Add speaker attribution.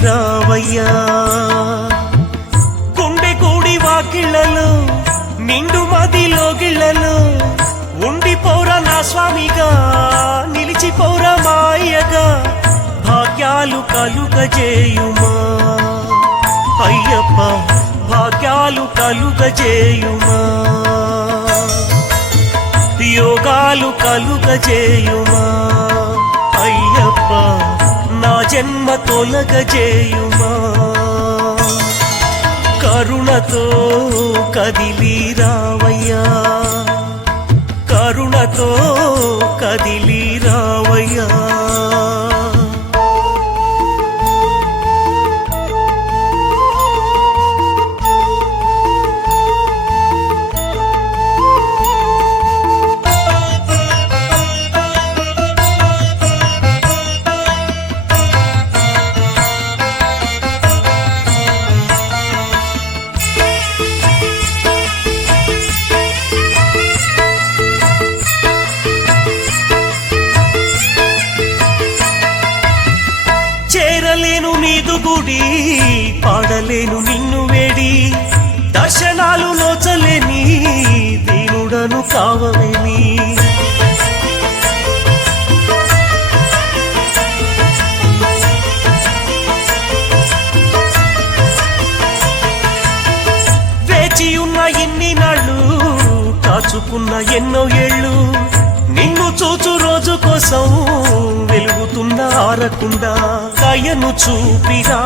Speaker 1: రావయ్యా. గుండె కూడి వాకిళ్ళలో నిండు మదిలో గిళ్ళలో ఉండిపోరా నా స్వామిగా నిలిచిపోరా మాయగా భాగ్యాలు కలుగజేయుమా. అయ్యప్ప భాగ్యాలు కలుగజేయుమా. యోగాలు కలుగజేయుమా. జన్మ తొలగజేయుమా? కరుణతో కదిలి రావయ్యా. కరుణతో కదిలి రావయ్యా గుడి పాడలేను నిన్ను వేడి. దర్శనాలు నోచలేని దేవుడను కావలేని. వేచి ఉన్న ఎన్ని నాళ్ళు కాచుకున్న ఎన్నో ఏళ్ళు. నిన్ను చూచు రోజు కోసం వెలుగుతున్న ఆరకుండా. దయను చూపిరా